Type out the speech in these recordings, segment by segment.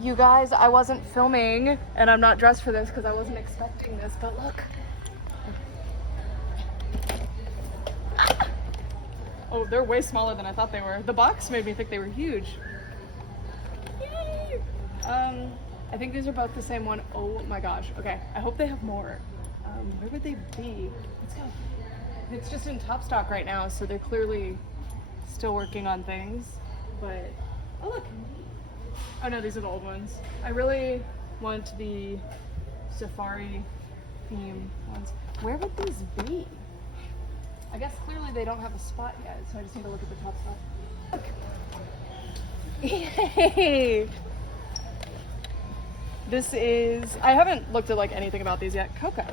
You guys, I wasn't filming and I'm not dressed for this because I wasn't expecting this, but look. Oh, they're way smaller than I thought they were. The box made me think they were huge. Yay! I think these are both the same one. Oh my gosh. Okay, I hope they have more. Where would they be? Let's go. It's just in top stock right now, so they're clearly still working on things. But, oh look. Oh no, these are the old ones. I really want the safari theme ones. Where would these be? I guess clearly they don't have a spot yet, so I just need to look at the top stuff. Look. Yay! This is, I haven't looked at like anything about these yet. Coco.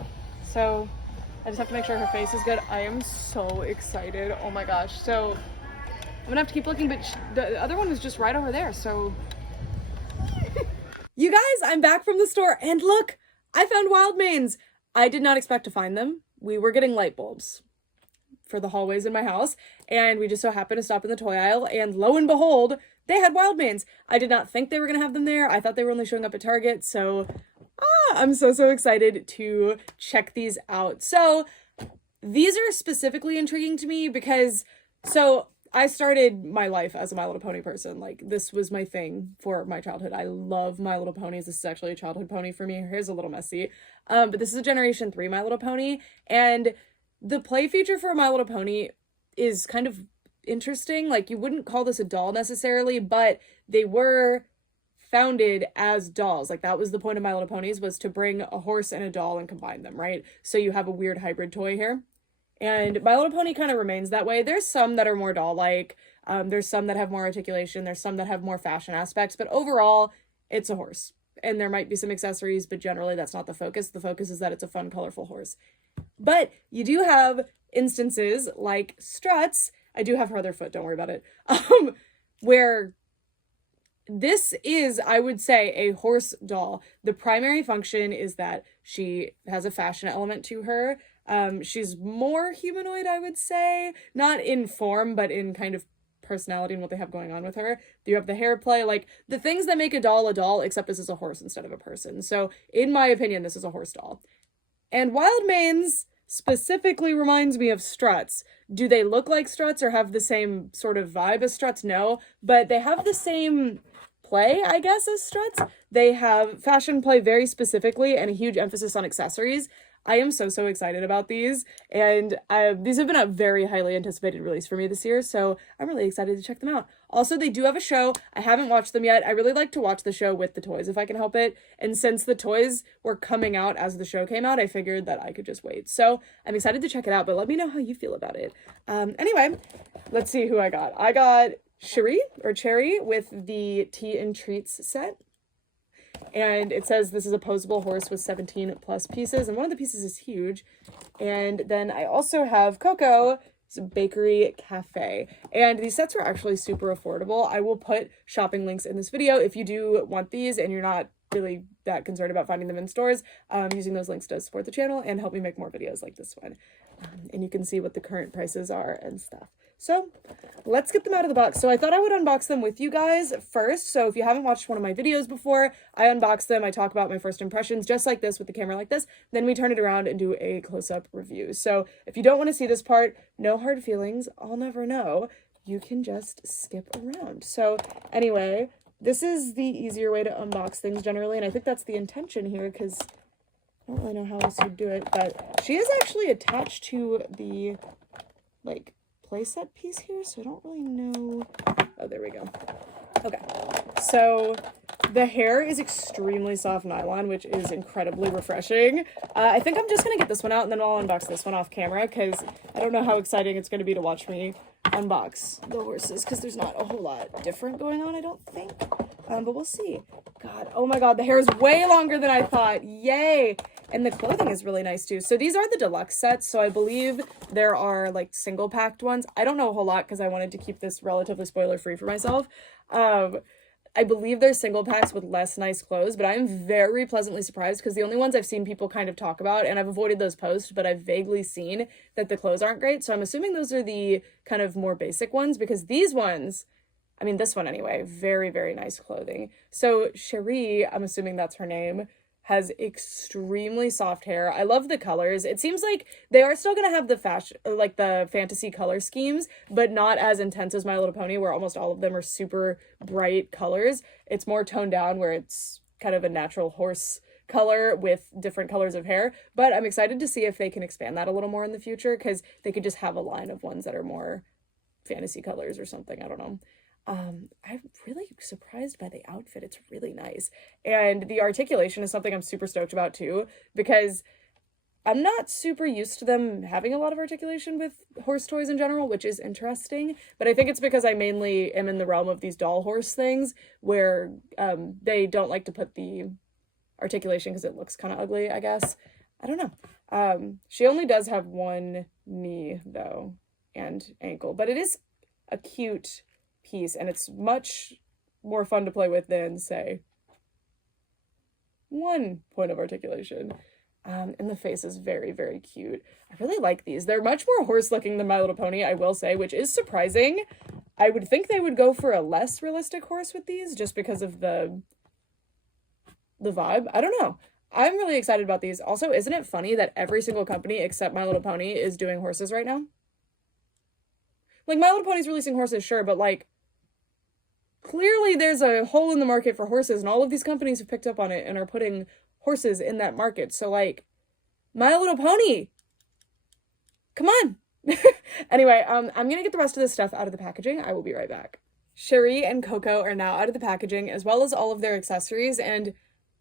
So I just have to make sure her face is good. I am so excited. Oh my gosh. So I'm gonna have to keep looking, but the other one was just right over there, so. You guys, I'm back from the store and look, I found wild manes. I did not expect to find them. We were getting light bulbs for the hallways in my house, and we just so happened to stop in the toy aisle, and lo and behold, they had wild manes. I did not think they were gonna have them there. I thought they were only showing up at Target, so I'm so excited to check these out. So these are specifically intriguing to me because, so I started my life as a My Little Pony person. Like, this was my thing for my childhood. I love My Little Ponies. This is actually a childhood pony for me. Her hair's a little messy. But this is a Generation 3 My Little Pony. And the play feature for My Little Pony is kind of interesting. Like, you wouldn't call this a doll necessarily, but they were founded as dolls. Like, that was the point of My Little Ponies, was to bring a horse and a doll and combine them, right? So you have a weird hybrid toy here. And My Little Pony kind of remains that way. There's some that are more doll-like. There's some that have more articulation. There's some that have more fashion aspects. But overall, it's a horse. And there might be some accessories, but generally that's not the focus. The focus is that it's a fun, colorful horse. But you do have instances like Struts. I do have her other foot, don't worry about it. Where this is, I would say, a horse doll. The primary function is that she has a fashion element to her. She's more humanoid, I would say, not in form, but in kind of personality and what they have going on with her. You have the hair play, like the things that make a doll, except this is a horse instead of a person. So in my opinion, this is a horse doll. And Wild Manes specifically reminds me of Struts. Do they look like Struts or have the same sort of vibe as Struts? No, but they have the same play, I guess, as Struts. They have fashion play very specifically and a huge emphasis on accessories. I am so excited about these, and these have been a very highly anticipated release for me this year, so I'm really excited to check them out. Also, they do have a show. I haven't watched them yet. I really like to watch the show with the toys if I can help it, and since the toys were coming out as the show came out, I figured that I could just wait. So I'm excited to check it out, but let me know how you feel about it. Anyway, let's see who I got. I got Cherie with the Tea and Treats set. And it says this is a posable horse with 17 plus pieces, and one of the pieces is huge. And then I also have Coco, it's a bakery cafe, and these sets are actually super affordable. I will put shopping links in this video if you do want these and you're not really that concerned about finding them in stores. Using those links does support the channel and help me make more videos like this one. And you can see what the current prices are and stuff. So let's get them out of the box. So I thought I would unbox them with you guys first. So if you haven't watched one of my videos before, I unbox them. I talk about my first impressions just like this with the camera like this. Then we turn it around and do a close-up review. So if you don't want to see this part, no hard feelings. I'll never know. You can just skip around. So anyway, this is the easier way to unbox things generally. And I think that's the intention here because I don't really know how else you'd do it. But she is actually attached to the, like, playset piece here, so I don't really know. Oh, there we go. Okay, so the hair is extremely soft nylon, which is incredibly refreshing. I think I'm just gonna get this one out and then I'll unbox this one off camera because I don't know how exciting it's gonna be to watch me unbox the horses because there's not a whole lot different going on, I don't think. But we'll see. God, oh my god, the hair is way longer than I thought. Yay! And the clothing is really nice too. So these are the deluxe sets. So I believe there are like single packed ones. I don't know a whole lot because I wanted to keep this relatively spoiler free for myself. I believe there's single packs with less nice clothes, but I'm very pleasantly surprised because the only ones I've seen people kind of talk about, and I've avoided those posts, but I've vaguely seen that the clothes aren't great. So I'm assuming those are the kind of more basic ones because these ones I mean, this one anyway, very, very nice clothing. So Cherie, I'm assuming that's her name, has extremely soft hair. I love the colors. It seems like they are still gonna have the fashion, like the fantasy color schemes, but not as intense as My Little Pony, where almost all of them are super bright colors. It's more toned down, where it's kind of a natural horse color with different colors of hair. But I'm excited to see if they can expand that a little more in the future, because they could just have a line of ones that are more fantasy colors or something. I don't know. I'm really surprised by the outfit. It's really nice. And the articulation is something I'm super stoked about too, because I'm not super used to them having a lot of articulation with horse toys in general, which is interesting. But I think it's because I mainly am in the realm of these doll horse things where they don't like to put the articulation because it looks kind of ugly, I guess. I don't know. She only does have one knee though and ankle, but it is a cute piece, and it's much more fun to play with than, say, one point of articulation. And the face is very, very cute. I really like these. They're much more horse looking than My Little Pony, I will say, which is surprising. I would think they would go for a less realistic horse with these just because of the vibe. I don't know. I'm really excited about these. Also, isn't it funny that every single company except My Little Pony is doing horses right now? Like, My Little Pony's releasing horses, sure, but like, clearly there's a hole in the market for horses, and all of these companies have picked up on it and are putting horses in that market. So like, My Little Pony, come on. Anyway, I'm gonna get the rest of this stuff out of the packaging. I will be right back. Cherie and Coco are now out of the packaging, as well as all of their accessories, and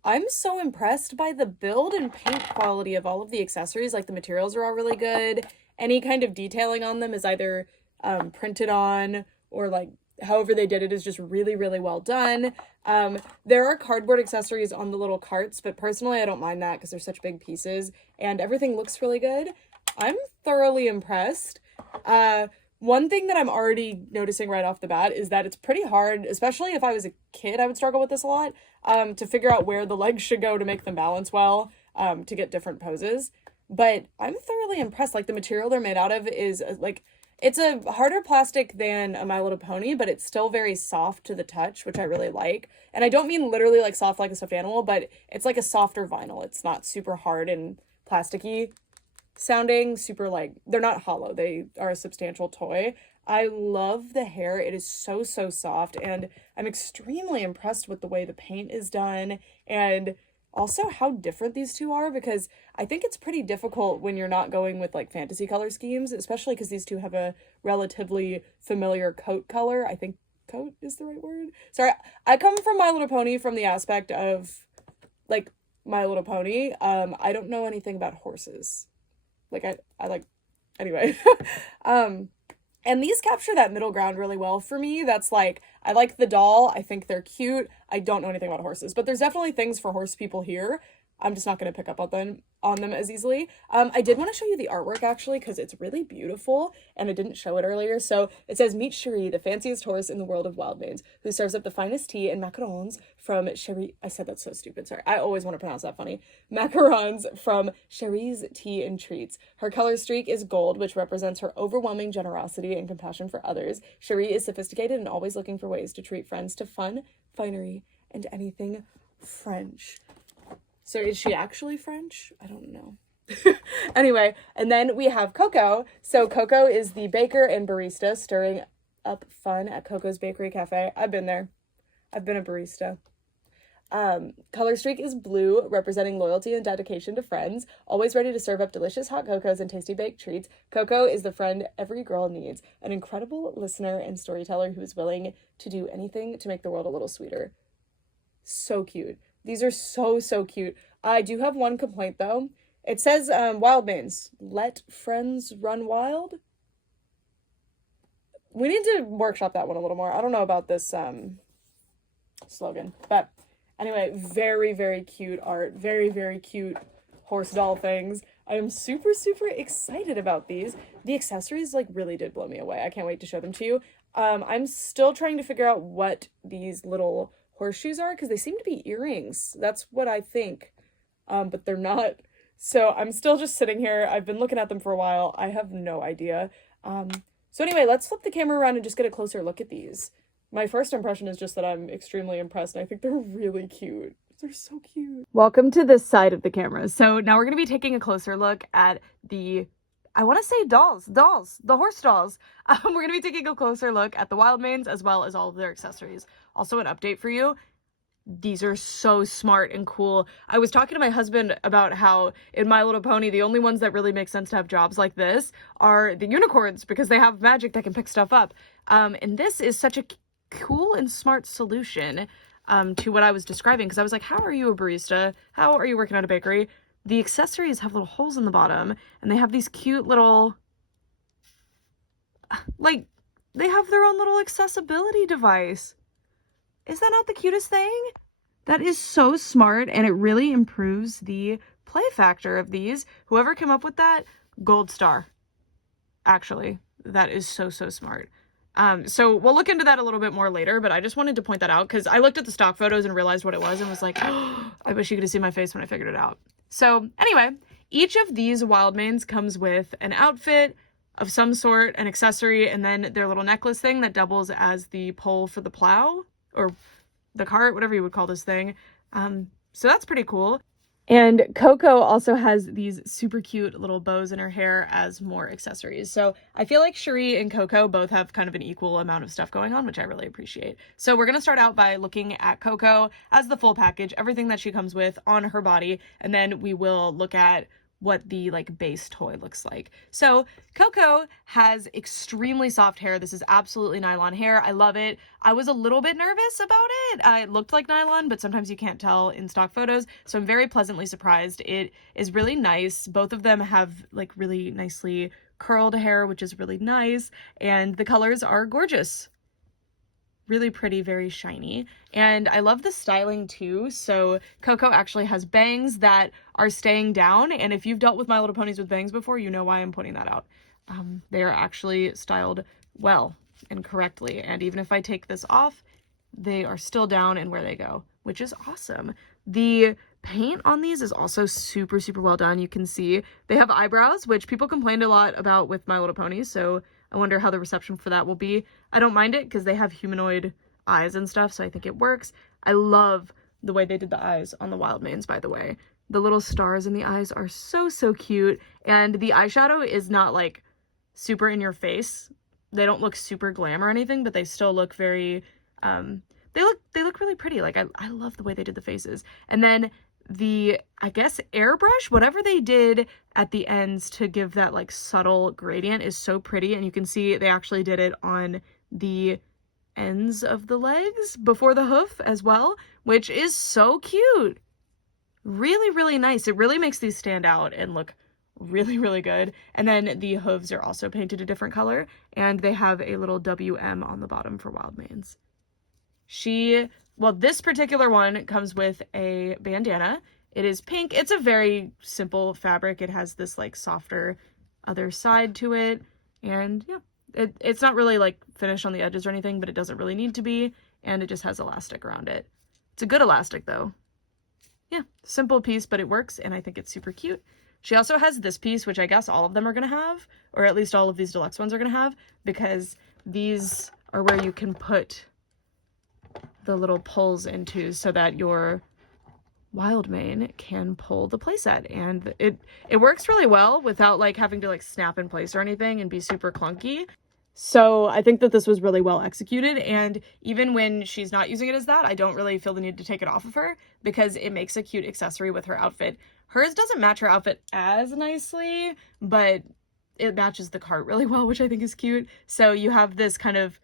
I'm so impressed by the build and paint quality of all of the accessories. Like, the materials are all really good. Any kind of detailing on them is either printed on, or like however they did it is just really, really well done. There are cardboard accessories on the little carts, but personally I don't mind that because they're such big pieces, and everything looks really good. I'm thoroughly impressed. One thing that I'm already noticing right off the bat is that it's pretty hard, especially if I was a kid, I would struggle with this a lot, to figure out where the legs should go to make them balance well, to get different poses. But I'm thoroughly impressed. Like, the material they're made out of is like, it's a harder plastic than a My Little Pony, but it's still very soft to the touch, which I really like. And I don't mean literally like soft like a stuffed animal, but it's like a softer vinyl. It's not super hard and plasticky sounding, super like, they're not hollow. They are a substantial toy. I love the hair. It is so, so soft, and I'm extremely impressed with the way the paint is done, and also how different these two are, because I think it's pretty difficult when you're not going with like fantasy color schemes, especially because these two have a relatively familiar coat color. I think coat is the right word. Sorry, I come from My Little Pony from the aspect of like My Little Pony. I don't know anything about horses. Like, I like, anyway. And these capture that middle ground really well for me. That's like, I like the doll. I think they're cute. I don't know anything about horses, but there's definitely things for horse people here. I'm just not going to pick up on them as easily. I did want to show you the artwork actually, because it's really beautiful, and I didn't show it earlier. So it says, "Meet Cherie, the fanciest horse in the world of wild manes, who serves up the finest tea and macarons from Cherie." I said that's so stupid. Sorry. I always want to pronounce that funny. Macarons from Cherie's Tea and Treats. Her color streak is gold, which represents her overwhelming generosity and compassion for others. Cherie is sophisticated and always looking for ways to treat friends to fun, finery, and anything French. So is she actually French? I don't know. Anyway, and then we have Coco. So Coco is the baker and barista stirring up fun at Coco's Bakery Cafe. I've been there. I've been a barista. Color streak is blue, representing loyalty and dedication to friends. Always ready to serve up delicious hot cocos and tasty baked treats, Coco is the friend every girl needs. An incredible listener and storyteller who is willing to do anything to make the world a little sweeter. So cute. These are so, so cute. I do have one complaint, though. It says, wild manes, let friends run wild. We need to workshop that one a little more. I don't know about this slogan. But anyway, very, very cute art. Very, very cute horse doll things. I am super, super excited about these. The accessories, like, really did blow me away. I can't wait to show them to you. I'm still trying to figure out what these little horseshoes are, because they seem to be earrings. That's what I think, but they're not. So I'm still just sitting here. I've been looking at them for a while. I have no idea. So anyway, let's flip the camera around and just get a closer look at these. My first impression is just that I'm extremely impressed, and I think they're really cute. They're so cute. Welcome to this side of the camera. So now we're going to be taking a closer look at the, I want to say dolls, the horse dolls. We're going to be taking a closer look at the Wildmanes as well as all of their accessories. Also an update for you. These are so smart and cool. I was talking to my husband about how in My Little Pony, the only ones that really make sense to have jobs like this are the unicorns because they have magic that can pick stuff up. And this is such a cool and smart solution to what I was describing, because I was like, how are you a barista? How are you working at a bakery? The accessories have little holes in the bottom, and they have these cute little, like, they have their own little accessibility device. Is that not the cutest thing? That is so smart, and it really improves the play factor of these. Whoever came up with that, gold star. Actually, that is so smart. So we'll look into that a little bit more later, but I just wanted to point that out because I looked at the stock photos and realized what it was and was like, oh, I wish you could have seen my face when I figured it out. So anyway, each of these Wildmanes comes with an outfit of some sort, an accessory, and then their little necklace thing that doubles as the pole for the plow or the cart, whatever you would call this thing. So that's pretty cool. And Coco also has these super cute little bows in her hair as more accessories. So I feel like Cherie and Coco both have kind of an equal amount of stuff going on, which I really appreciate. So we're going to start out by looking at Coco as the full package, everything that she comes with on her body. And then we will look at what the like base toy looks like. So Coco has extremely soft hair. This is absolutely nylon hair. I love it. I was a little bit nervous about it. It looked like nylon, but sometimes you can't tell in stock photos. So I'm very pleasantly surprised. It is really nice. Both of them have like really nicely curled hair, which is really nice. And the colors are gorgeous. Really pretty, very shiny. And I love the styling too. So Coco actually has bangs that are staying down. And if you've dealt with My Little Ponies with bangs before, you know why I'm pointing that out. They are actually styled well and correctly. And even if I take this off, they are still down and where they go, which is awesome. The paint on these is also super well done. You can see they have eyebrows, which people complained a lot about with My Little Ponies. So I wonder how the reception for that will be. I don't mind it because they have humanoid eyes and stuff, so I think it works. I love the way they did the eyes on the Wildmanes, by the way. The little stars in the eyes are so cute, and the eyeshadow is not like super in your face. They don't look super glam or anything, but they still look very they look really pretty. Like I love the way they did the faces. And then the, I guess, airbrush, whatever they did at the ends to give that like subtle gradient is so pretty. And you can see they actually did it on the ends of the legs before the hoof as well, which is so cute. Really nice. It really makes these stand out and look really good. And then the hooves are also painted a different color, and they have a little WM on the bottom for Wildmanes. Well, this particular one comes with a bandana. It is pink. It's a very simple fabric. It has this like softer other side to it. And yeah, it's not really like finished on the edges or anything, but it doesn't really need to be. And it just has elastic around it. It's a good elastic though. Yeah, simple piece, but it works. And I think it's super cute. She also has this piece, which I guess all of them are going to have, or at least all of these deluxe ones are going to have, because these are where you can put the little pulls into so that your Wildmane can pull the playset, and it works really well without like having to like snap in place or anything and be super clunky. So I think that this was really well executed, and even when she's not using it as that, I don't really feel the need to take it off of her because it makes a cute accessory with her outfit. Hers doesn't match her outfit as nicely, but it matches the cart really well, which I think is cute. So you have this kind of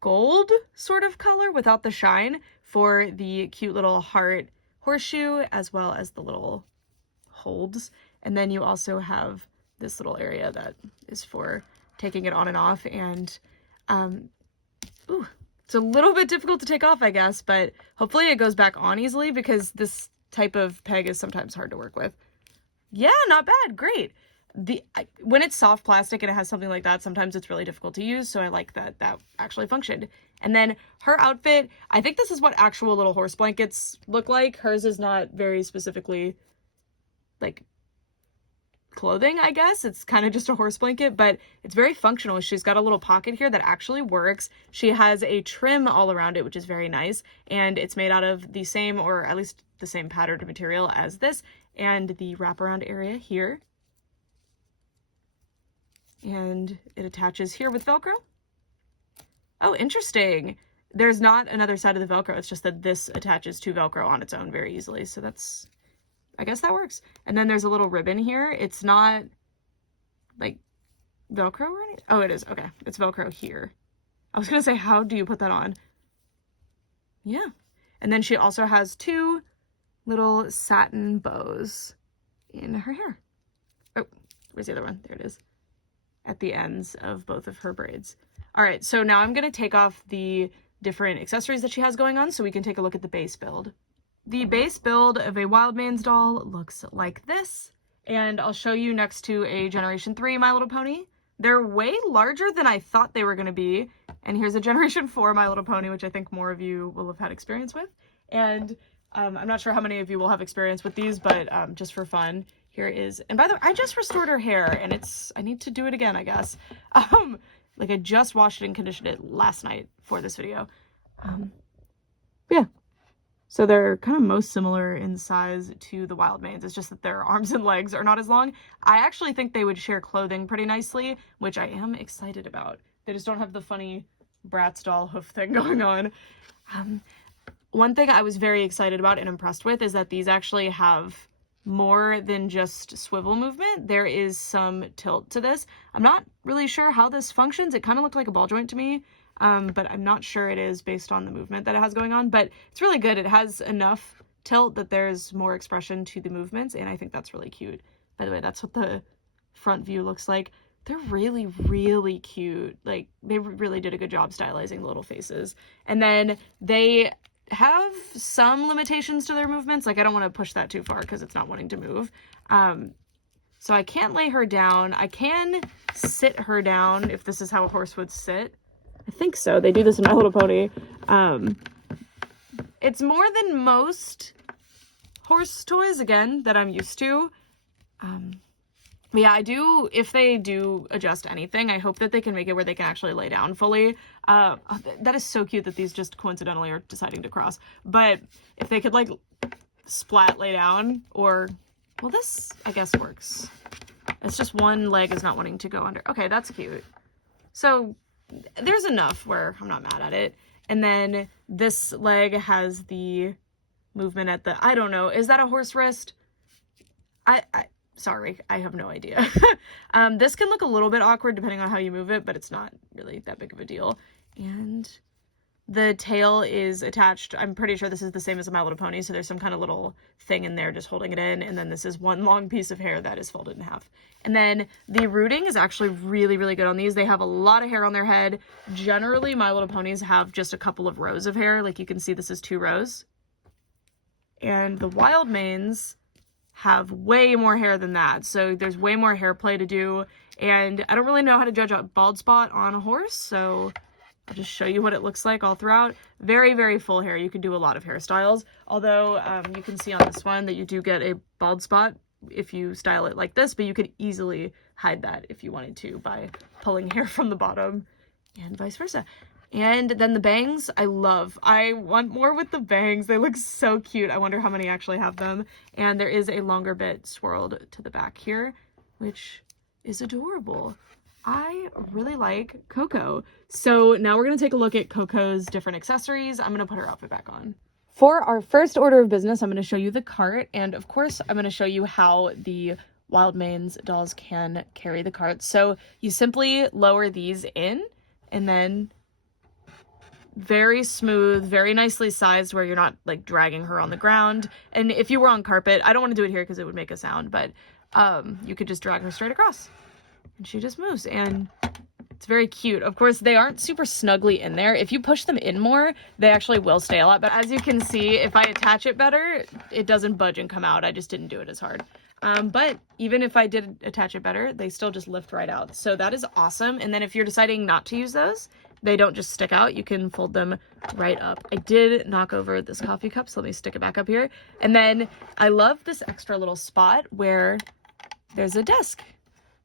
gold sort of color without the shine for the cute little heart horseshoe, as well as the little holds. And then you also have this little area that is for taking it on and off. And it's a little bit difficult to take off, I guess, but hopefully it goes back on easily because this type of peg is sometimes hard to work with. Yeah, not bad. Great. When it's soft plastic and it has something like that, sometimes it's really difficult to use, so I like that actually functioned. And then her outfit, I think this is what actual little horse blankets look like. Hers is not very specifically like clothing, I guess. It's kind of just a horse blanket, but it's very functional. She's got a little pocket here that actually works. She has a trim all around it, which is very nice. And it's made out of the same, or at least the same patterned material as this. And the wraparound area here. And it attaches here with Velcro. Oh, interesting. There's not another side of the Velcro. It's just that this attaches to Velcro on its own very easily. So that's, I guess that works. And then there's a little ribbon here. It's not like Velcro or anything. Oh, it is. Okay. It's Velcro here. I was going to say, how do you put that on? Yeah. And then she also has 2 little satin bows in her hair. Oh, where's the other one? There it is. At the ends of both of her braids. All right. So now I'm going to take off the different accessories that she has going on so we can take a look at the base build. The base build of a Wild Man's doll looks like this, and I'll show you next to a Generation 3 My Little Pony. They're way larger than I thought they were going to be, and here's a Generation 4 My Little Pony, which I think more of you will have had experience with, and I'm not sure how many of you will have experience with these, but just for fun, here is, and by the way, I just restored her hair, and I need to do it again, I guess. Like I just washed it and conditioned it last night for this video. Yeah. So they're kind of most similar in size to the Wild Manes. It's just that their arms and legs are not as long. I actually think they would share clothing pretty nicely, which I am excited about. They just don't have the funny Bratz doll hoof thing going on. One thing I was very excited about and impressed with is that these actually have more than just swivel movement. There is some tilt to this. I'm not really sure how this functions. It kind of looked like a ball joint to me, but I'm not sure it is based on the movement that it has going on, but it's really good. It has enough tilt that there's more expression to the movements, and I think that's really cute. By the way, that's what the front view looks like. They're really, really cute. Like, they really did a good job stylizing the little faces. And then they have some limitations to their movements. Like, I don't want to push that too far because it's not wanting to move. So I can't lay her down. I can sit her down if this is how a horse would sit. I think so. They do this in My Little Pony. It's more than most horse toys, again, that I'm used to. But yeah, if they do adjust anything, I hope that they can make it where they can actually lay down fully. That is so cute that these just coincidentally are deciding to cross. But if they could, like, splat lay down, or, well, this, I guess, works. It's just one leg is not wanting to go under. Okay, that's cute. So there's enough where I'm not mad at it. And then this leg has the movement at the, I don't know, is that a horse wrist? Sorry, I have no idea. This can look a little bit awkward depending on how you move it, but it's not really that big of a deal. And the tail is attached. I'm pretty sure this is the same as a My Little Pony, so there's some kind of little thing in there just holding it in, and then this is one long piece of hair that is folded in half. And then the rooting is actually really, really good on these. They have a lot of hair on their head. Generally, My Little Ponies have just a couple of rows of hair. Like, you can see this is 2 rows. And the Wild Manes have way more hair than that, so there's way more hair play to do, and I don't really know how to judge a bald spot on a horse, so I'll just show you what it looks like all throughout. Very, very full hair. You can do a lot of hairstyles, although you can see on this one that you do get a bald spot if you style it like this, but you could easily hide that if you wanted to by pulling hair from the bottom, and vice versa. And then the bangs, I love. I want more with the bangs. They look so cute. I wonder how many actually have them. And there is a longer bit swirled to the back here, which is adorable. I really like Coco. So now we're going to take a look at Coco's different accessories. I'm going to put her outfit back on. For our first order of business, I'm going to show you the cart. And of course, I'm going to show you how the Wild Manes dolls can carry the cart. So you simply lower these in, and then very smooth, very nicely sized where you're not like dragging her on the ground. And if you were on carpet, I don't want to do it here because it would make a sound, but you could just drag her straight across and she just moves, and it's very cute. Of course, they aren't super snugly in there. If you push them in more, they actually will stay a lot. But as you can see, if I attach it better, it doesn't budge and come out. I just didn't do it as hard. But even if I did attach it better, they still just lift right out. So that is awesome. And then if you're deciding not to use those, they don't just stick out. You can fold them right up. I did knock over this coffee cup, so let me stick it back up here. And then I love this extra little spot where there's a desk.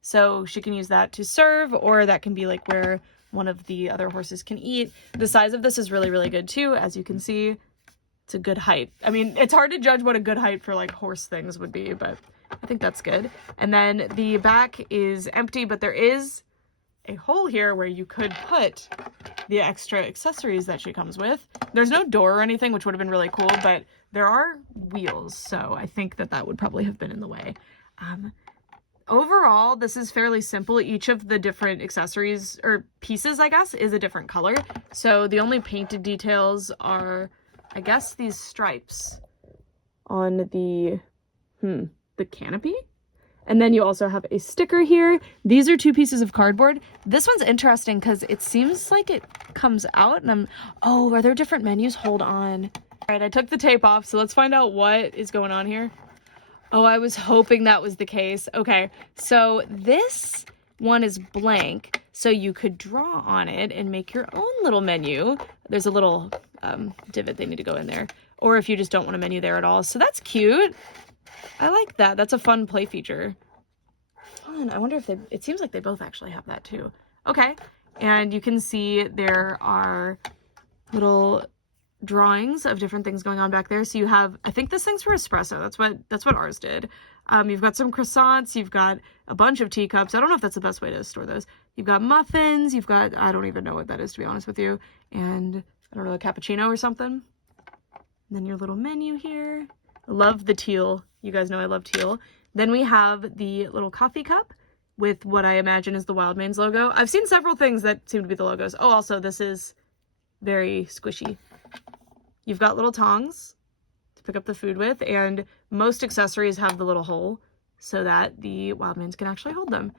So she can use that to serve, or that can be like where one of the other horses can eat. The size of this is really, really good too. As you can see, it's a good height. I mean, it's hard to judge what a good height for like horse things would be, but I think that's good. And then the back is empty, but there is a hole here where you could put the extra accessories that she comes with. There's no door or anything, which would have been really cool, but there are wheels, so I think that that would probably have been in the way. Overall, this is fairly simple. Each of the different accessories, or pieces, I guess, is a different color. So the only painted details are, I guess, these stripes on the canopy. And then you also have a sticker here. These are 2 pieces of cardboard. This one's interesting because it seems like it comes out and oh, are there different menus? Hold on. All right, I took the tape off, so let's find out what is going on here. Oh, I was hoping that was the case. Okay, so this one is blank, so you could draw on it and make your own little menu. There's a little divot they need to go in there. Or if you just don't want a menu there at all. So that's cute. I like that. That's a fun play feature. Fun. I wonder if it seems like they both actually have that too. Okay. And you can see there are little drawings of different things going on back there. So you have, I think this thing's for espresso. That's what ours did. You've got some croissants. You've got a bunch of teacups. I don't know if that's the best way to store those. You've got muffins. You've got, I don't even know what that is, to be honest with you. And I don't know, a cappuccino or something. And then your little menu here. I love the teal. You guys know I love teal. Then we have the little coffee cup with what I imagine is the Wildmanes logo. I've seen several things that seem to be the logos. Oh, also, this is very squishy. You've got little tongs to pick up the food with, and most accessories have the little hole so that the Wildmanes can actually hold them.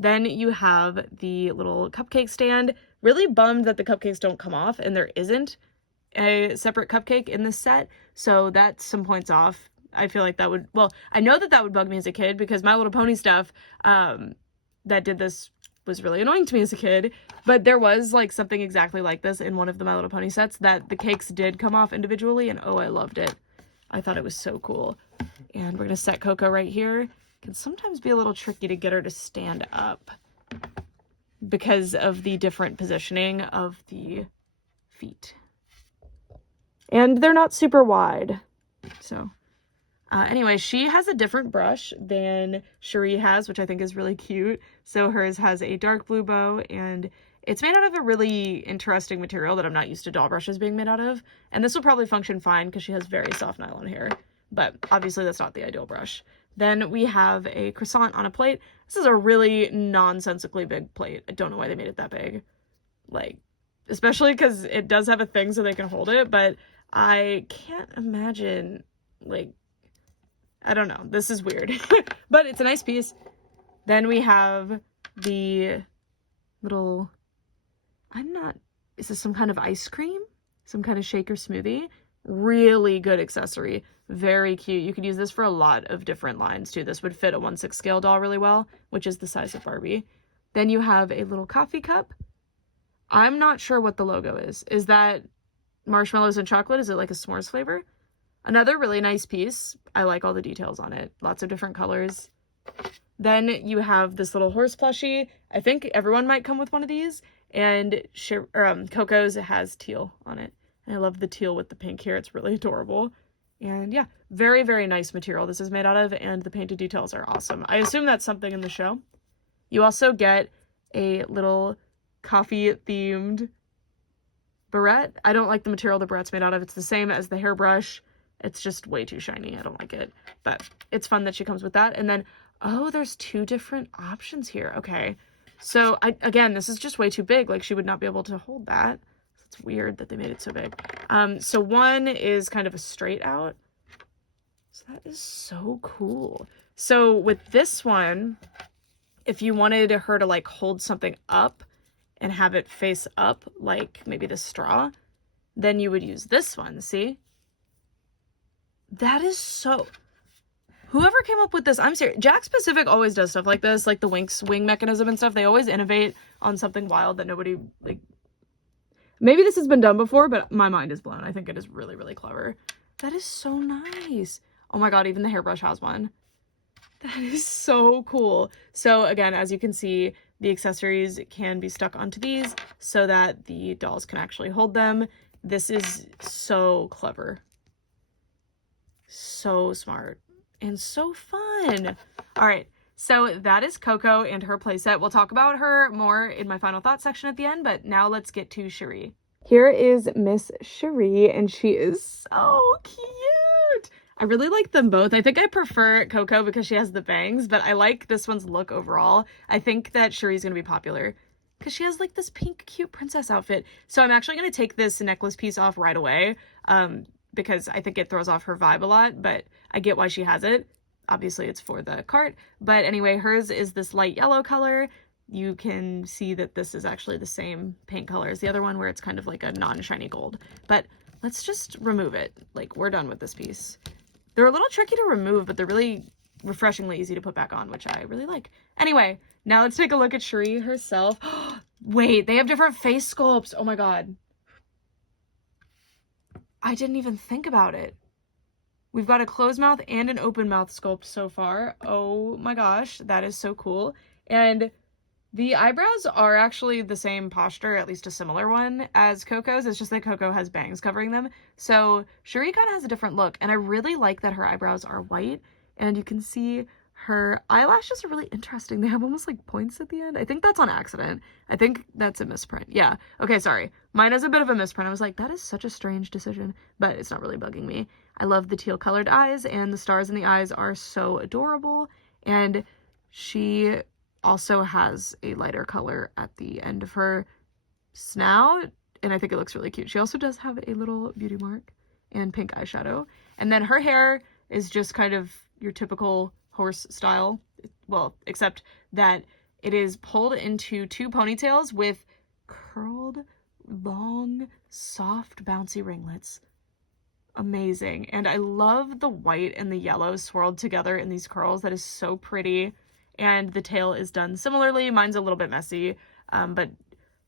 Then you have the little cupcake stand. Really bummed that the cupcakes don't come off, and there isn't a separate cupcake in this set, so that's some points off. I feel like that would, well, I know that that would bug me as a kid because My Little Pony stuff that did this was really annoying to me as a kid, but there was like something exactly like this in one of the My Little Pony sets that the cakes did come off individually, and oh, I loved it. I thought it was so cool. And we're gonna set Coco right here. It can sometimes be a little tricky to get her to stand up because of the different positioning of the feet. And they're not super wide, so anyway, she has a different brush than Cherie has, which I think is really cute. So hers has a dark blue bow, and it's made out of a really interesting material that I'm not used to doll brushes being made out of. And this will probably function fine because she has very soft nylon hair, but obviously that's not the ideal brush. Then we have a croissant on a plate. This is a really nonsensically big plate. I don't know why they made it that big. Like, especially because it does have a thing so they can hold it, but I can't imagine, like, I don't know. This is weird, but it's a nice piece. Then we have the little, is this some kind of ice cream? Some kind of shaker smoothie? Really good accessory. Very cute. You could use this for a lot of different lines too. This would fit a 1/6 scale doll really well, which is the size of Barbie. Then you have a little coffee cup. I'm not sure what the logo is. Is that marshmallows and chocolate? Is it like a s'mores flavor? Another really nice piece. I like all the details on it. Lots of different colors. Then you have this little horse plushie. I think everyone might come with one of these. And Coco's has teal on it. And I love the teal with the pink here. It's really adorable. And yeah, very, very nice material this is made out of. And the painted details are awesome. I assume that's something in the show. You also get a little coffee-themed barrette. I don't like the material the barrette's made out of. It's the same as the hairbrush. It's just way too shiny. I don't like it. But it's fun that she comes with that. And then, oh, there's 2 different options here. Okay. So, again, this is just way too big. Like, she would not be able to hold that. It's weird that they made it so big. So one is kind of a straight out. So that is so cool. So with this one, if you wanted her to, like, hold something up and have it face up, like maybe the straw, then you would use this one, see? That is so... Whoever came up with this, I'm serious. Jakks Pacific always does stuff like this, like the wing mechanism and stuff. They always innovate on something wild that nobody, like... Maybe this has been done before, but my mind is blown. I think it is really, really clever. That is so nice. Oh my god, even the hairbrush has one. That is so cool. So again, as you can see, the accessories can be stuck onto these so that the dolls can actually hold them. This is so clever. So smart. And so fun. All right. So that is Coco and her playset. We'll talk about her more in my final thoughts section at the end, but now let's get to Cherie. Here is Miss Cherie, and she is so cute. I really like them both. I think I prefer Coco because she has the bangs, but I like this one's look overall. I think that Cherie's gonna be popular because she has like this pink cute princess outfit. So I'm actually gonna take this necklace piece off right away because I think it throws off her vibe a lot, but I get why she has it. Obviously it's for the cart, but anyway, hers is this light yellow color. You can see that this is actually the same paint color as the other one where it's kind of like a non-shiny gold. But let's just remove it. Like, we're done with this piece. They're a little tricky to remove, but they're really refreshingly easy to put back on, which I really like. Anyway, now let's take a look at Cherie herself. Wait, they have different face sculpts. Oh my god. I didn't even think about it. We've got a closed mouth and an open mouth sculpt so far. Oh my gosh, that is so cool. And the eyebrows are actually the same posture, at least a similar one, as Coco's. It's just that Coco has bangs covering them. So Cherie kind of has a different look, and I really like that her eyebrows are white, and you can see her eyelashes are really interesting. They have almost like points at the end. I think that's on accident. I think that's a misprint. Yeah. Okay, sorry. Mine is a bit of a misprint. I was like, that is such a strange decision, but it's not really bugging me. I love the teal colored eyes, and the stars in the eyes are so adorable, and she also has a lighter color at the end of her snout, and I think it looks really cute. She also does have a little beauty mark and pink eyeshadow. And then her hair is just kind of your typical horse style, well, except that it is pulled into two ponytails with curled, long, soft, bouncy ringlets. Amazing. And I love the white and the yellow swirled together in these curls. That is so pretty. And the tail is done similarly. Mine's a little bit messy, but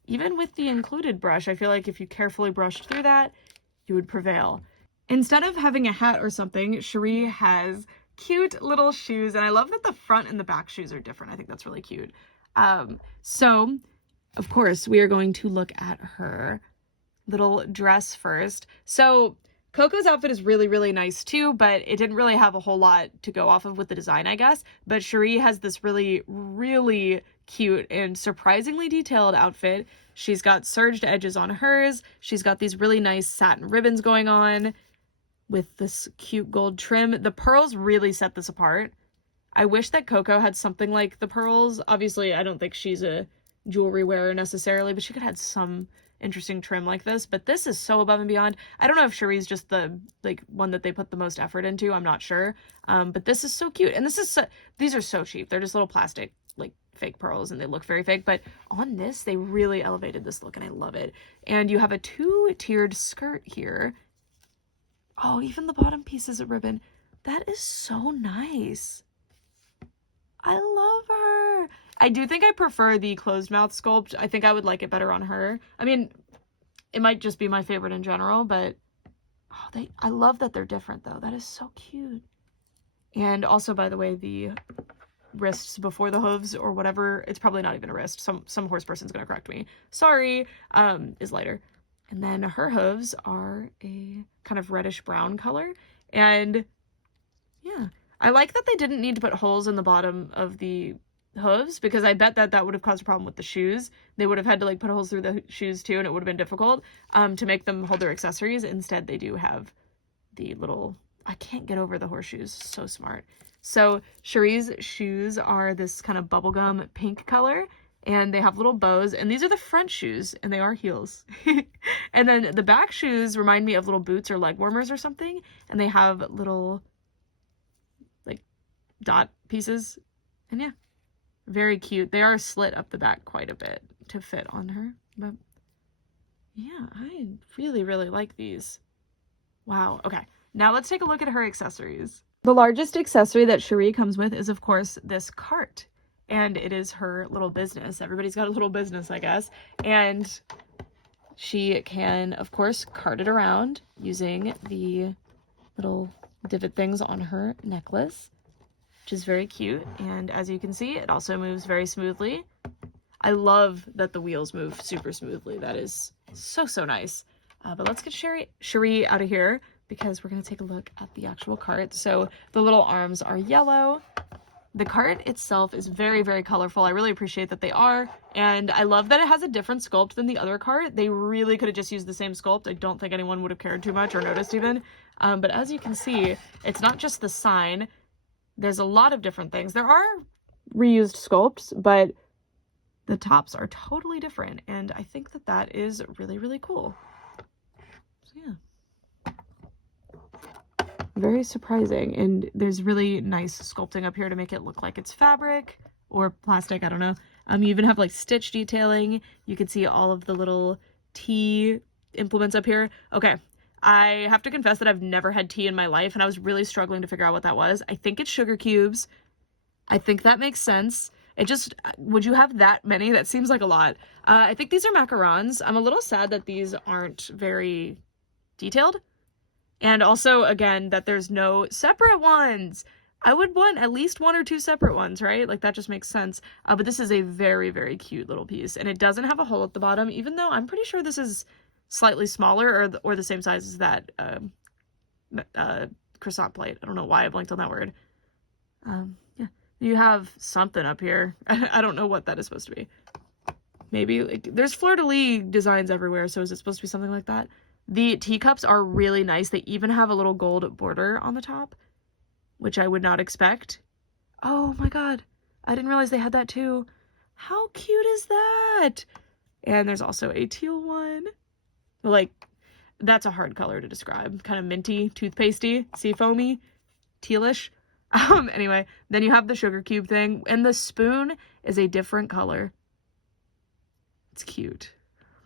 even with the included brush, I feel like if you carefully brushed through that, you would prevail. Instead of having a hat or something, Cherie has cute little shoes, and I love that the front and the back shoes are different. I think that's really cute. So, of course, we are going to look at her little dress first. So Coco's outfit is really, really nice too, but it didn't really have a whole lot to go off of with the design, I guess. But Cherie has this really, really cute and surprisingly detailed outfit. She's got serged edges on hers. She's got these really nice satin ribbons going on with this cute gold trim. The pearls really set this apart. I wish that Coco had something like the pearls. Obviously, I don't think she's a jewelry wearer necessarily, but she could have had some interesting trim like this, but this is so above and beyond. I don't know if Cherie's just the one that they put the most effort into. I'm not sure, but this is so cute, and these are so cheap. They're just little plastic like fake pearls, and they look very fake, but on this they really elevated this look, and I love it. And you have a two-tiered skirt here. Oh, even the bottom piece is a ribbon. That is so nice. I love her. I do think I prefer the closed mouth sculpt. I think I would like it better on her. I mean, it might just be my favorite in general, but I love that they're different though. That is so cute. And also, by the way, the wrists before the hooves or whatever, it's probably not even a wrist. Some horse person's gonna correct me. Sorry, is lighter. And then her hooves are a kind of reddish brown color. And yeah, I like that they didn't need to put holes in the bottom of the hooves, because I bet that would have caused a problem with the shoes. They would have had to like put holes through the shoes too, and it would have been difficult to make them hold their accessories. Instead, they do have the little, I can't get over the horseshoes. So smart. So Cherie's shoes are this kind of bubblegum pink color, and they have little bows, and these are the front shoes, and they are heels. And then the back shoes remind me of little boots or leg warmers or something, and they have little like dot pieces, and yeah, very cute. They are slit up the back quite a bit to fit on her, but yeah, I really, really like these. Wow. Okay, now let's take a look at her accessories. The largest accessory that Cherie comes with is, of course, this cart, and it is her little business. Everybody's got a little business, I guess, and she can, of course, cart it around using the little divot things on her necklace. which is very cute. And as you can see, it also moves very smoothly. I love that the wheels move super smoothly. That is so, so nice. But let's get Cherie out of here because we're going to take a look at the actual cart. So the little arms are yellow. The cart itself is very, very colorful. I really appreciate that they are. And I love that it has a different sculpt than the other cart. They really could have just used the same sculpt. I don't think anyone would have cared too much or noticed even. But as you can see, it's not just the sign. There's a lot of different things. There are reused sculpts, but the tops are totally different. And I think that that is really, really cool. So yeah. Very surprising, and there's really nice sculpting up here to make it look like it's fabric or plastic, I don't know. You even have like stitch detailing. You can see all of the little tea implements up here. Okay, I have to confess that I've never had tea in my life, and I was really struggling to figure out what that was. I think it's sugar cubes. I think that makes sense. It just, would you have that many? That seems like a lot. I think these are macarons. I'm a little sad that these aren't very detailed. And also, again, that there's no separate ones. I would want at least 1 or 2 separate ones, right? Like, that just makes sense. But this is a very, very cute little piece. And it doesn't have a hole at the bottom, even though I'm pretty sure this is slightly smaller or the same size as that croissant plate. I don't know why I blanked on that word. Yeah. You have something up here. I don't know what that is supposed to be. Maybe, like, there's fleur-de-lis designs everywhere, so is it supposed to be something like that? The teacups are really nice. They even have a little gold border on the top, which I would not expect. Oh my god. I didn't realize they had that too. How cute is that? And there's also a teal one. Like, that's a hard color to describe. Kind of minty, toothpastey, seafoamy, tealish. Anyway, then you have the sugar cube thing, and the spoon is a different color. It's cute.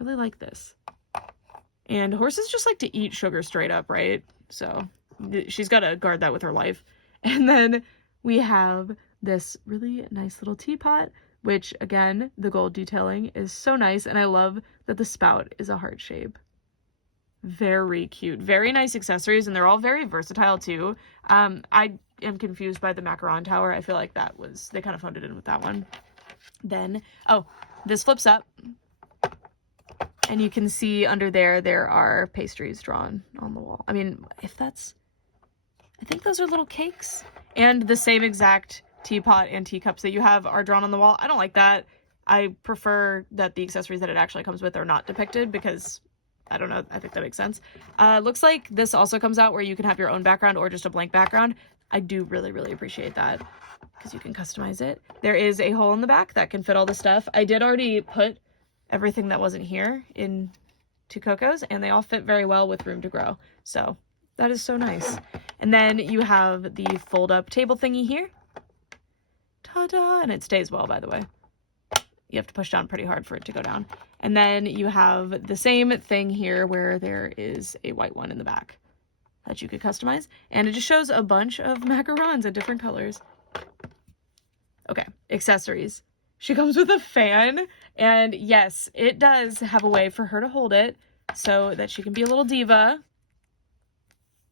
I really like this. And horses just like to eat sugar straight up, right? So she's got to guard that with her life. And then we have this really nice little teapot, which, again, the gold detailing is so nice. And I love that the spout is a heart shape. Very cute. Very nice accessories, and they're all very versatile, too. I am confused by the macaron tower. I feel like that was, they kind of phoned it in with that one. Then, oh, this flips up. And you can see under there are pastries drawn on the wall. I mean, I think those are little cakes. And the same exact teapot and teacups that you have are drawn on the wall. I don't like that. I prefer that the accessories that it actually comes with are not depicted because, I don't know, I think that makes sense. Looks like this also comes out where you can have your own background or just a blank background. I do really, really appreciate that because you can customize it. There is a hole in the back that can fit all the stuff. I did already put everything that wasn't here into Coco's, and they all fit very well with room to grow. So that is so nice. And then you have the fold-up table thingy here. Ta-da! And it stays well, by the way. You have to push down pretty hard for it to go down. And then you have the same thing here where there is a white one in the back that you could customize. And it just shows a bunch of macarons in different colors. Okay, accessories. She comes with a fan, and yes, it does have a way for her to hold it so that she can be a little diva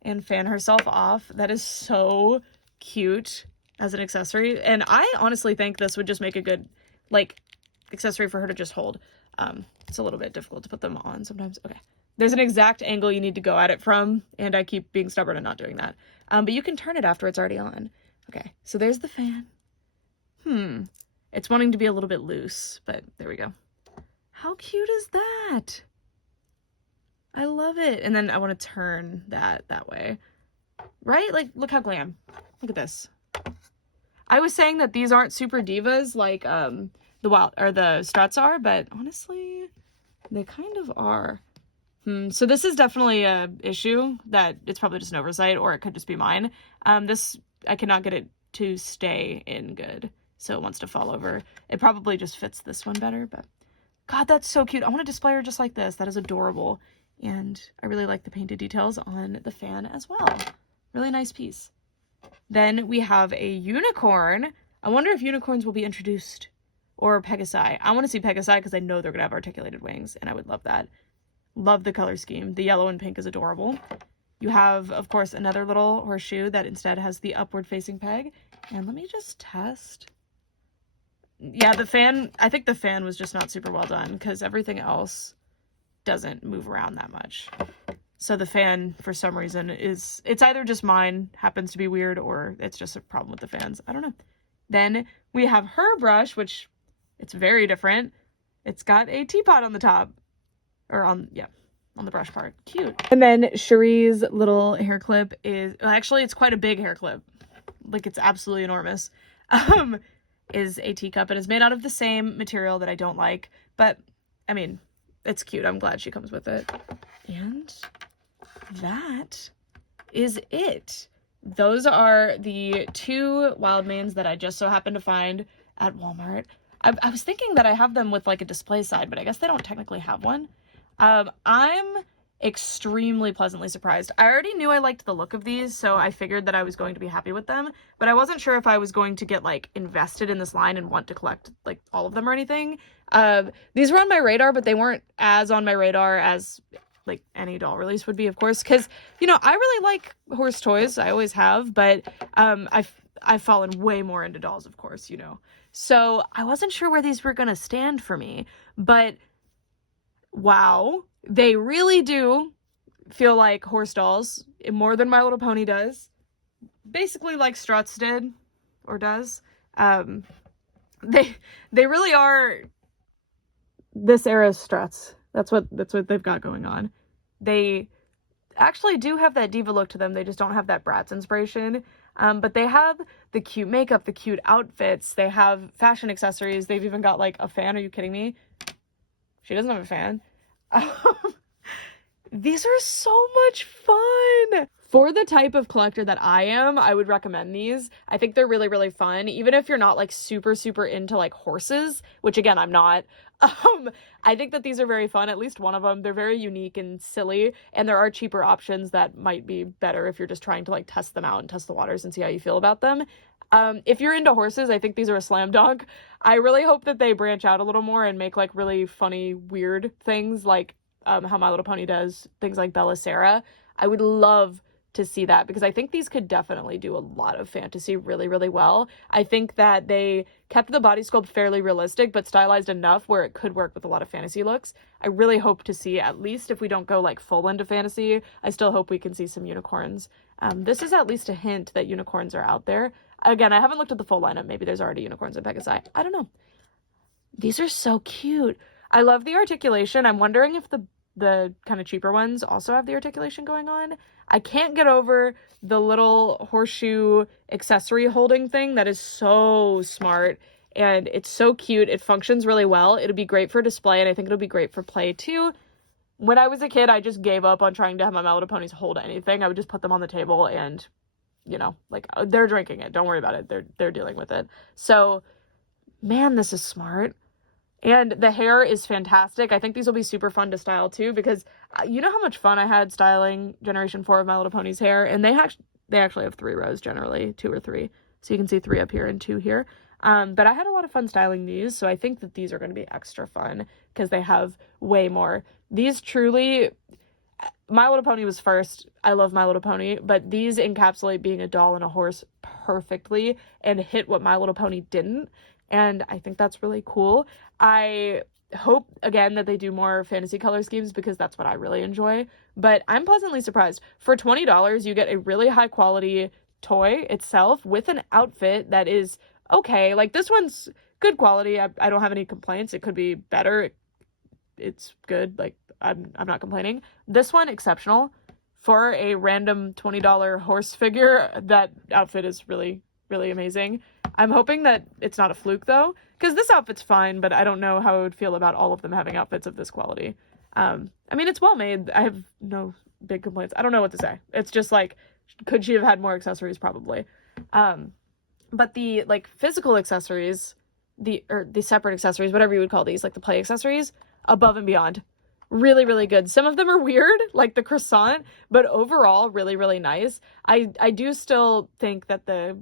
and fan herself off. That is so cute as an accessory, and I honestly think this would just make a good, like, accessory for her to just hold. It's a little bit difficult to put them on sometimes. Okay, there's an exact angle you need to go at it from, and I keep being stubborn and not doing that. But you can turn it after it's already on. Okay, so there's the fan. It's wanting to be a little bit loose, but there we go. How cute is that? I love it. And then I want to turn that way. Right? Like, look how glam. Look at this. I was saying that these aren't super divas like the Struts are, but honestly, they kind of are. So this is definitely a issue that it's probably just an oversight, or it could just be mine. This, I cannot get it to stay in good. So it wants to fall over. It probably just fits this one better, but God, that's so cute. I want to display her just like this. That is adorable. And I really like the painted details on the fan as well. Really nice piece. Then we have a unicorn. I wonder if unicorns will be introduced, or Pegasi. I want to see Pegasi because I know they're going to have articulated wings, and I would love that. Love the color scheme. The yellow and pink is adorable. You have, of course, another little horseshoe that instead has the upward facing peg. And let me just test. Yeah, the fan, I think the fan was just not super well done because everything else doesn't move around that much. So the fan, for some reason, it's either just mine happens to be weird or it's just a problem with the fans. I don't know. Then we have her brush, which it's very different. It's got a teapot on the top. Or on the brush part. Cute. And then Cherie's little hair clip is, actually it's quite a big hair clip. Like it's absolutely enormous. Is a teacup and is made out of the same material that I don't like. But, I mean, it's cute. I'm glad she comes with it. And that is it. Those are the 2 wild manes that I just so happened to find at Walmart. I was thinking that I have them with like a display side, but I guess they don't technically have one. I'm extremely pleasantly surprised. I already knew I liked the look of these, so I figured that I was going to be happy with them, but I wasn't sure if I was going to get like invested in this line and want to collect like all of them or anything. These were on my radar, but they weren't as on my radar as like any doll release would be, of course, because, you know, I really like horse toys. I always have, but I've fallen way more into dolls, of course, you know. So I wasn't sure where these were going to stand for me, but wow, they really do feel like horse dolls more than My Little Pony does. Basically like Struts did or does. They really are this era's Struts. That's what they've got going on. They actually do have that diva look to them. They just don't have that Bratz inspiration. But they have the cute makeup, the cute outfits. They have fashion accessories. They've even got like a fan. Are you kidding me? She doesn't have a fan. These are so much fun. For the type of collector that I am, I would recommend these. I think they're really, really fun. Even if you're not like super, super into like horses, which again, I'm not. I think that these are very fun, at least one of them. They're very unique and silly, and there are cheaper options that might be better if you're just trying to like test them out and test the waters and see how you feel about them. If you're into horses, I think these are a slam dunk. I really hope that they branch out a little more and make like really funny, weird things like how My Little Pony does things like Bella Sarah. I would love to see that because I think these could definitely do a lot of fantasy really, really well. I think that they kept the body sculpt fairly realistic, but stylized enough where it could work with a lot of fantasy looks. I really hope to see, at least if we don't go like full into fantasy, I still hope we can see some unicorns. This is at least a hint that unicorns are out there. Again, I haven't looked at the full lineup. Maybe there's already unicorns in Pegasi. I don't know. These are so cute. I love the articulation. I'm wondering if the kind of cheaper ones also have the articulation going on. I can't get over the little horseshoe accessory holding thing. That is so smart. And it's so cute. It functions really well. It'll be great for display, and I think it'll be great for play too. When I was a kid, I just gave up on trying to have my My Little Ponies hold anything. I would just put them on the table and, you know, like, they're drinking it. Don't worry about it. They're dealing with it. So, man, this is smart. And the hair is fantastic. I think these will be super fun to style too, because you know how much fun I had styling Generation 4 of My Little Pony's hair? And they actually have 3 rows generally, 2 or 3. So you can see 3 up here and 2 here. But I had a lot of fun styling these, so I think that these are going to be extra fun because they have way more. These truly, My Little Pony was first. I love My Little Pony, but these encapsulate being a doll and a horse perfectly and hit what My Little Pony didn't. And I think that's really cool. I hope, again, that they do more fantasy color schemes because that's what I really enjoy. But I'm pleasantly surprised. For $20, you get a really high quality toy itself with an outfit that is okay. Like, this one's good quality. I don't have any complaints. It could be better. It's good. Like, I'm not complaining. This one, exceptional. For a random $20 horse figure, that outfit is really, really amazing. I'm hoping that it's not a fluke, though, because this outfit's fine, but I don't know how I would feel about all of them having outfits of this quality. I mean, it's well made. I have no big complaints. I don't know what to say. It's just like, could she have had more accessories? Probably. But the, like, physical accessories, the separate accessories, whatever you would call these, like the play accessories, above and beyond. Really, really good. Some of them are weird, like the croissant, but overall, really, really nice. I do still think that the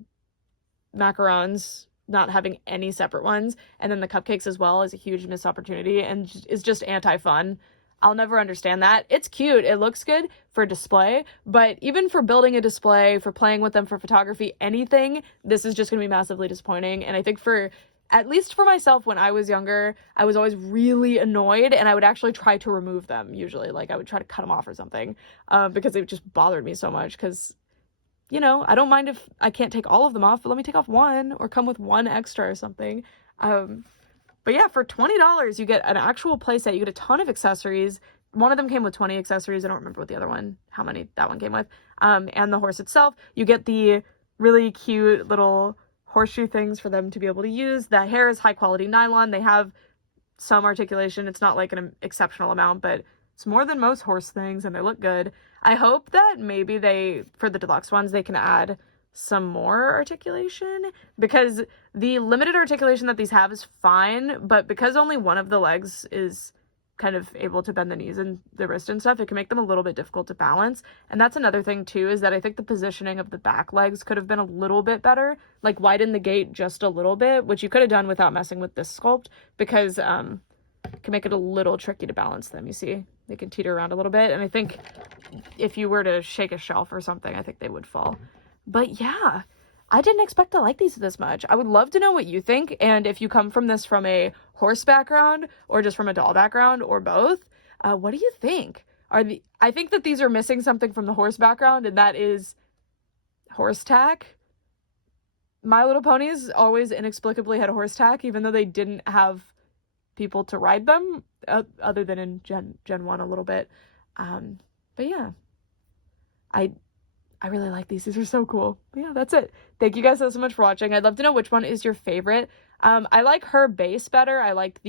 macarons not having any separate ones and then the cupcakes as well is a huge missed opportunity and is just anti-fun. I'll never understand that. It's cute. It looks good for display, but even for building a display, for playing with them, for photography, anything, this is just going to be massively disappointing. And I think at least for myself, when I was younger, I was always really annoyed, and I would actually try to remove them usually. Like, I would try to cut them off or something, because it just bothered me so much. Because, you know, I don't mind if I can't take all of them off, but let me take off one or come with one extra or something. But yeah, for $20, you get an actual playset. You get a ton of accessories. One of them came with 20 accessories. I don't remember what the other one, how many that one came with. And the horse itself. You get the really cute little horseshoe things for them to be able to use. The hair is high quality nylon. They have some articulation. It's not like an exceptional amount, but it's more than most horse things, and they look good. I hope that maybe for the deluxe ones, they can add some more articulation, because the limited articulation that these have is fine, but because only one of the legs is kind of able to bend the knees and the wrist and stuff, it can make them a little bit difficult to balance. And that's another thing too, is that I think the positioning of the back legs could have been a little bit better, like widen the gait just a little bit, which you could have done without messing with this sculpt, because it can make it a little tricky to balance them. You see, they can teeter around a little bit, and I think if you were to shake a shelf or something, I think they would fall. But yeah, I didn't expect to like these this much. I would love to know what you think, and if you come from this from a horse background or just from a doll background or both, what do you think? I think that these are missing something from the horse background, and that is horse tack. My Little Ponies always inexplicably had horse tack, even though they didn't have people to ride them, other than in Gen 1 a little bit. But yeah, I really like these. These are so cool. But yeah, that's it. Thank you guys so much for watching. I'd love to know which one is your favorite. I like her base better. I like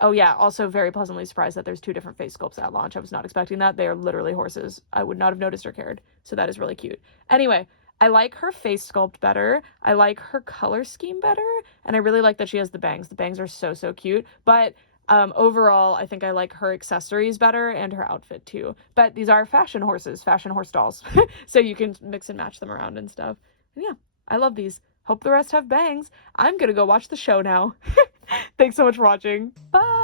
oh yeah, also very pleasantly surprised that there's 2 different face sculpts at launch. I was not expecting that. They are literally horses. I would not have noticed or cared. So that is really cute. Anyway, I like her face sculpt better. I like her color scheme better. And I really like that she has the bangs. The bangs are so, so cute. But overall, I think I like her accessories better and her outfit too. But these are fashion horses, fashion horse dolls. So you can mix and match them around and stuff. And yeah, I love these. Hope the rest have bangs. I'm gonna go watch the show now. Thanks so much for watching. Bye!